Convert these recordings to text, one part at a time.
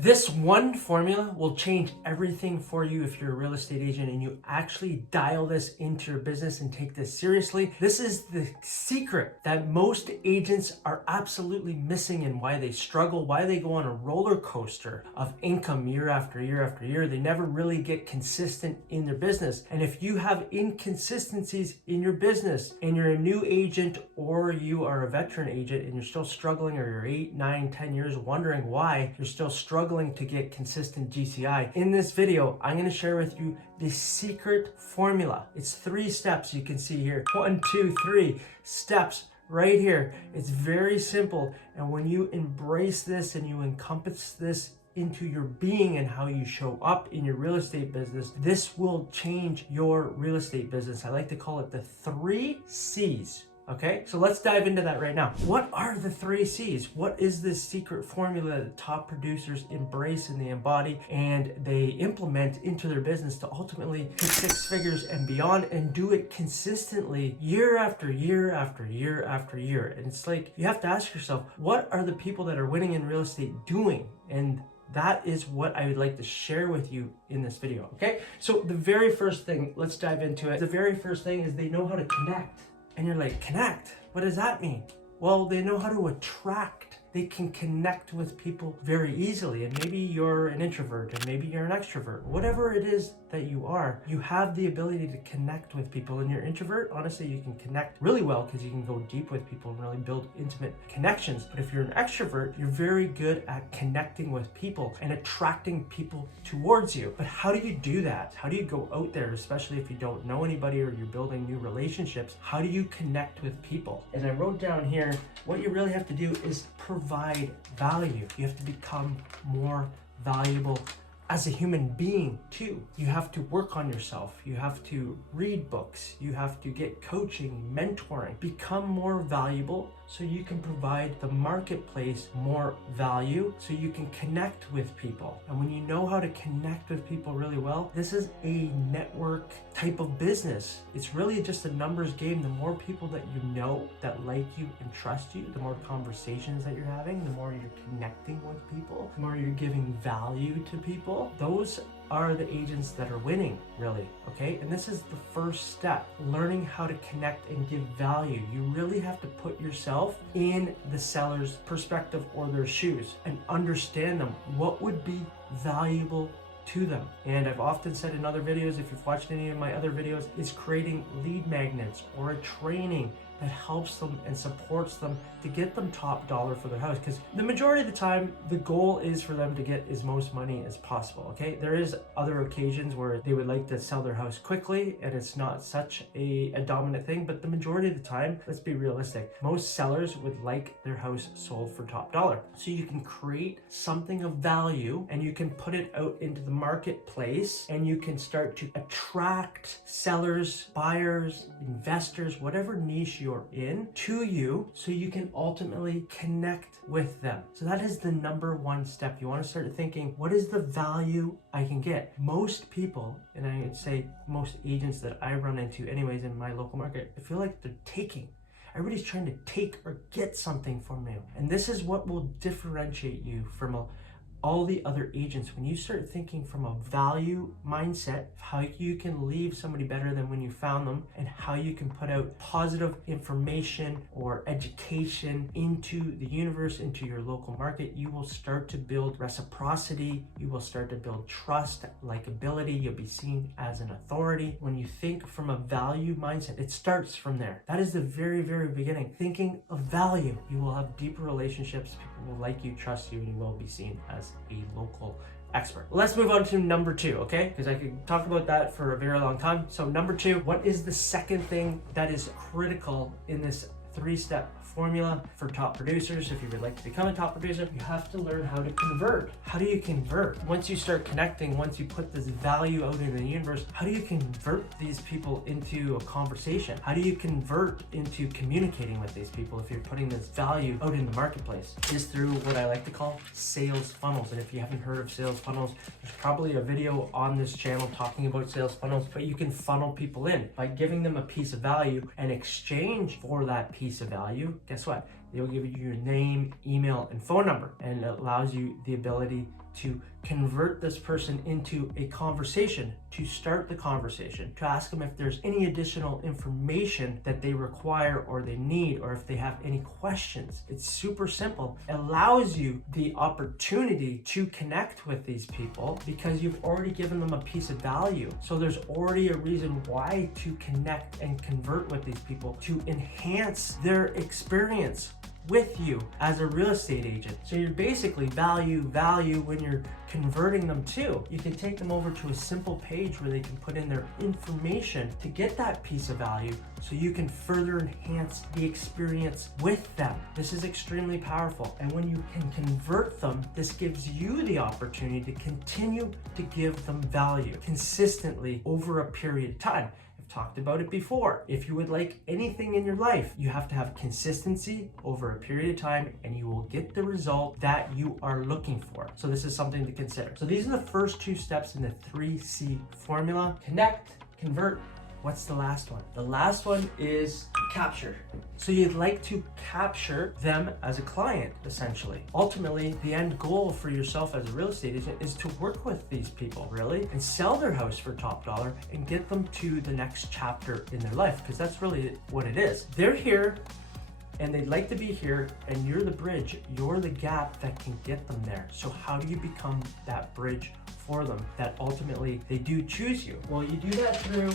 This one formula will change everything for you if you're a real estate agent and you actually dial this into your business and take this seriously. This is the secret that most agents are absolutely missing and why they struggle, why they go on a roller coaster of income year after year after year. They never really get consistent in their business. And if you have inconsistencies in your business and you're a new agent or you are a veteran agent and you're still struggling, or you're 8, 9, 10 years wondering why you're still struggling to get consistent GCI, in this video, I'm going to share with you the secret formula. It's 3 steps you can see here. 1, 2, 3 steps right here. It's very simple. And when you embrace this and you encompass this into your being and how you show up in your real estate business, this will change your real estate business. I like to call it the 3 C's. Okay, so let's dive into that right now. What are the 3 C's? What is this secret formula that top producers embrace and they embody and they implement into their business to ultimately hit 6 figures and beyond, and do it consistently year after year after year after year? And it's like, you have to ask yourself, what are the people that are winning in real estate doing? And that is what I would like to share with you in this video, okay? So the very first thing, let's dive into it. The very first thing is they know how to connect. And you're like, connect? What does that mean? Well, they know how to attract. They can connect with people very easily. And maybe you're an introvert, and maybe you're an extrovert. Whatever it is that you are, you have the ability to connect with people. And you're an introvert, honestly, you can connect really well because you can go deep with people and really build intimate connections. But if you're an extrovert, you're very good at connecting with people and attracting people towards you. But how do you do that? How do you go out there, especially if you don't know anybody or you're building new relationships? How do you connect with people? And I wrote down here, what you really have to do is provide value. You have to become more valuable as a human being too. You have to work on yourself. You have to read books. You have to get coaching, mentoring, become more valuable so you can provide the marketplace more value, so you can connect with people. And when you know how to connect with people really well, this is a network type of business. It's really just a numbers game. The more people that you know that like you and trust you, the more conversations that you're having, the more you're connecting with people, the more you're giving value to people. Those are the agents that are winning, really, okay? And this is the first step, learning how to connect and give value. You really have to put yourself in the seller's perspective or their shoes and understand them. What would be valuable to them? And I've often said in other videos, if you've watched any of my other videos, is creating lead magnets or a training that helps them and supports them to get them top dollar for their house. Because the majority of the time, the goal is for them to get as most money as possible, okay? There is other occasions where they would like to sell their house quickly and it's not such a dominant thing, but the majority of the time, let's be realistic, most sellers would like their house sold for top dollar. So you can create something of value and you can put it out into the marketplace and you can start to attract sellers, buyers, investors, whatever niche you're in, to you, so you can ultimately connect with them. So that is the number 1 step. You want to start thinking, what is the value I can get? Most people, and I would say most agents that I run into anyways in my local market, I feel like they're taking. Everybody's trying to take or get something from you. And this is what will differentiate you from all the other agents. When you start thinking from a value mindset, how you can leave somebody better than when you found them, and how you can put out positive information or education into the universe, into your local market, you will start to build reciprocity. You will start to build trust, likability. You'll be seen as an authority. When you think from a value mindset, it starts from there. That is the very, very beginning. Thinking of value, you will have deeper relationships. People will like you, trust you, and you will be seen as a local expert. Let's move on to number 2, okay? Because I could talk about that for a very long time. So number 2, what is the second thing that is critical in this 3-step formula for top producers? If you would like to become a top producer, you have to learn how to convert. How do you convert? Once you start connecting, once you put this value out in the universe, how do you convert these people into a conversation? How do you convert into communicating with these people if you're putting this value out in the marketplace? Is through what I like to call sales funnels. And if you haven't heard of sales funnels, there's probably a video on this channel talking about sales funnels, but you can funnel people in by giving them a piece of value, and exchange for that piece of value, guess what? They'll give you your name, email, and phone number, and it allows you the ability to convert this person into a conversation, to start the conversation, to ask them if there's any additional information that they require or they need, or if they have any questions. It's super simple. It allows you the opportunity to connect with these people because you've already given them a piece of value. So there's already a reason why to connect and convert with these people, to enhance their experience with you as a real estate agent. So you're basically value when you're converting them too. You can take them over to a simple page where they can put in their information to get that piece of value, so you can further enhance the experience with them. This is extremely powerful. And when you can convert them, this gives you the opportunity to continue to give them value consistently over a period of time. Talked about it before. If you would like anything in your life, you have to have consistency over a period of time, and you will get the result that you are looking for. So this is something to consider. So these are the first 2 steps in the 3C formula: connect, convert. What's the last one? The last one is capture. So you'd like to capture them as a client, essentially. Ultimately, the end goal for yourself as a real estate agent is to work with these people, really, and sell their house for top dollar and get them to the next chapter in their life, because that's really what it is. They're here and they'd like to be here, and you're the bridge, you're the gap that can get them there. So how do you become that bridge for them that ultimately they do choose you? Well, you do that through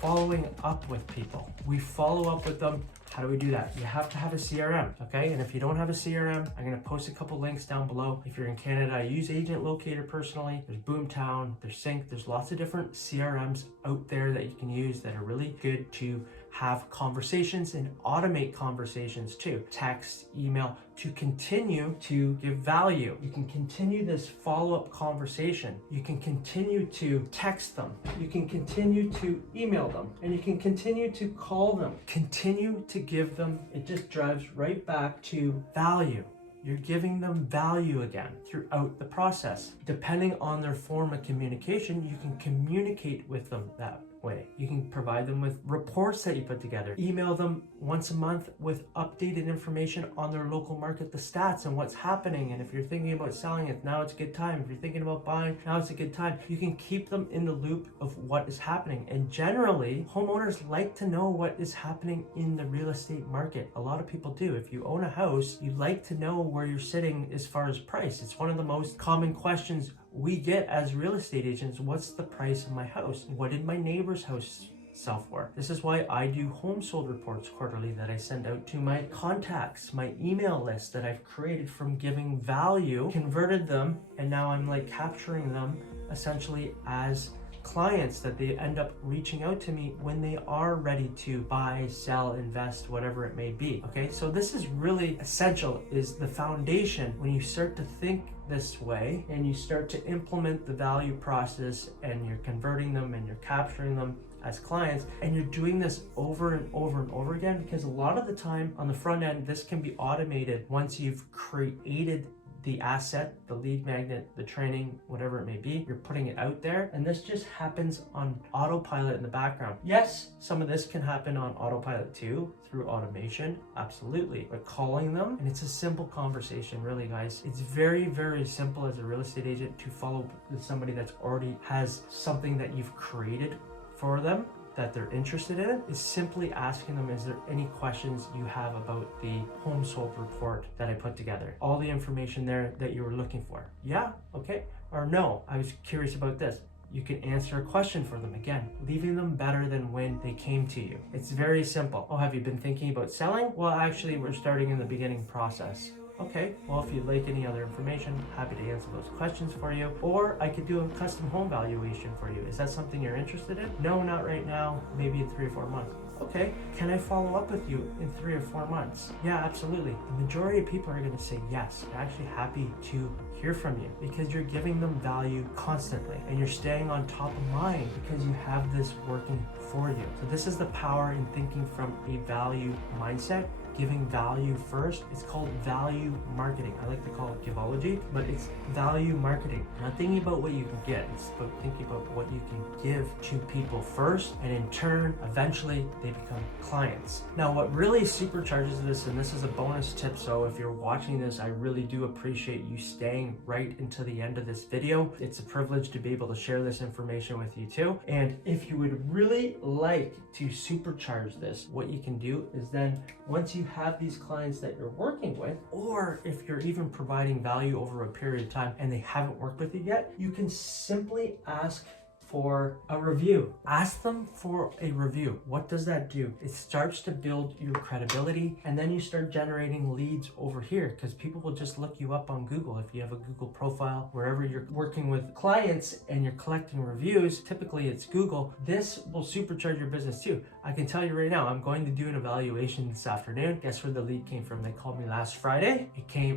following up with people. We follow up with them. How do we do that? You have to have a CRM, okay? And if you don't have a CRM, I'm gonna post a couple links down below. If you're in Canada, I use Agent Locator personally. There's Boomtown, there's Sync, there's lots of different CRMs out there that you can use that are really good to have conversations and automate conversations too. Text, email, to continue to give value. You can continue this follow-up conversation. You can continue to text them. You can continue to email them, and you can continue to call them. Continue to give them, it just drives right back to value. You're giving them value again throughout the process. Depending on their form of communication, you can communicate with them that way. You can provide them with reports that you put together. Email them once a month with updated information on their local market, the stats and what's happening. And if you're thinking about selling it, now it's a good time. If you're thinking about buying, now it's a good time. You can keep them in the loop of what is happening. And generally, homeowners like to know what is happening in the real estate market. A lot of people do. If you own a house, you like to know where you're sitting as far as price. It's one of the most common questions we get as real estate agents. What's the price of my house? What did my neighbor's house sell for? This is why I do home sold reports quarterly that I send out to my contacts, my email list that I've created from giving value, converted them, and now I'm like capturing them essentially as clients that they end up reaching out to me when they are ready to buy, sell, invest, whatever it may be. Okay, so this is really essential, is the foundation. When you start to think this way and you start to implement the value process and you're converting them and you're capturing them as clients, and you're doing this over and over and over again, because a lot of the time on the front end, this can be automated once you've created the asset, the lead magnet, the training, whatever it may be, you're putting it out there, and this just happens on autopilot in the background. Yes, some of this can happen on autopilot too, through automation, absolutely, but calling them, and it's a simple conversation, really, guys. It's very, very simple as a real estate agent to follow with somebody that's already has something that you've created for them that they're interested in, is simply asking them, is there any questions you have about the home sold report that I put together? All the information there that you were looking for. Yeah, okay. Or no, I was curious about this. You can answer a question for them. Again, leaving them better than when they came to you. It's very simple. Oh, have you been thinking about selling? Well, actually, we're starting in the beginning process. Okay, well, if you'd like any other information, happy to answer those questions for you. Or I could do a custom home valuation for you. Is that something you're interested in? No, not right now. Maybe in 3 or 4 months. Okay, can I follow up with you in 3 or 4 months? Yeah, absolutely. The majority of people are going to say yes. They're actually happy to hear from you because you're giving them value constantly and you're staying on top of mind because you have this working for you. So this is the power in thinking from a value mindset giving value first. It's called value marketing. I like to call it giveology, but it's value marketing. Not thinking about what you can get, it's about thinking about what you can give to people first, and in turn, eventually they become clients. Now, what really supercharges this, and this is a bonus tip, so if you're watching this, I really do appreciate you staying right into the end of this video. It's a privilege to be able to share this information with you too. And if you would really like to supercharge this, what you can do is then once you have these clients that you're working with, or if you're even providing value over a period of time and they haven't worked with you yet, you can simply ask for a review. Ask them for a review. What does that do? It starts to build your credibility, and then you start generating leads over here, because people will just look you up on Google. If you have a Google profile, wherever you're working with clients and you're collecting reviews, typically it's Google. This will supercharge your business too. I can tell you right now, I'm going to do an evaluation this afternoon. Guess where the lead came from? They called me last Friday.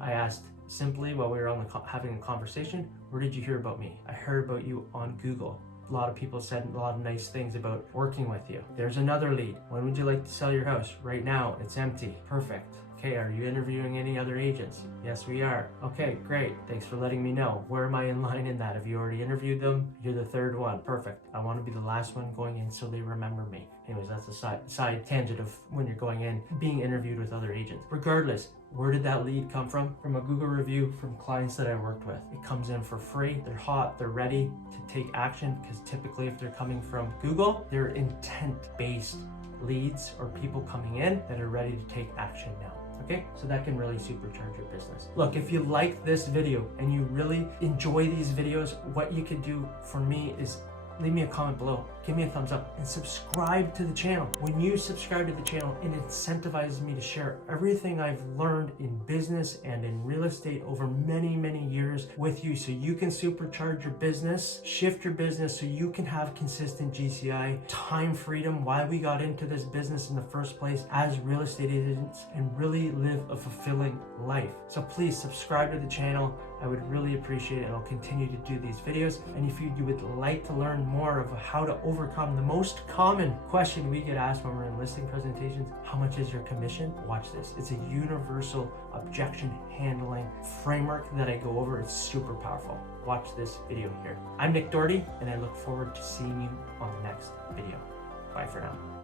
I asked simply while we were having a conversation, where did you hear about me? I heard about you on Google. A lot of people said a lot of nice things about working with you. There's another lead. When would you like to sell your house? Right now, it's empty. Perfect. Okay, are you interviewing any other agents? Yes, we are. Okay, great. Thanks for letting me know. Where am I in line in that? Have you already interviewed them? You're the third one. Perfect. I want to be the last one going in so they remember me. Anyways, that's a side tangent of when you're going in, being interviewed with other agents. Regardless, where did that lead come from? From a Google review from clients that I worked with. It comes in for free. They're hot. They're ready to take action, because typically if they're coming from Google, they're intent-based leads or people coming in that are ready to take action now. Okay, so that can really supercharge your business. Look, if you like this video and you really enjoy these videos, what you can do for me is leave me a comment below, give me a thumbs up, and subscribe to the channel. When you subscribe to the channel, it incentivizes me to share everything I've learned in business and in real estate over many, many years with you, so you can supercharge your business, shift your business so you can have consistent GCI, time freedom, why we got into this business in the first place as real estate agents, and really live a fulfilling life. So please subscribe to the channel. I would really appreciate it, and I'll continue to do these videos. And if you would like to learn more of how to overcome the most common question we get asked when we're in listing presentations, how much is your commission? Watch this. It's a universal objection handling framework that I go over. It's super powerful. Watch this video here. I'm Nick Doherty, and I look forward to seeing you on the next video. Bye for now.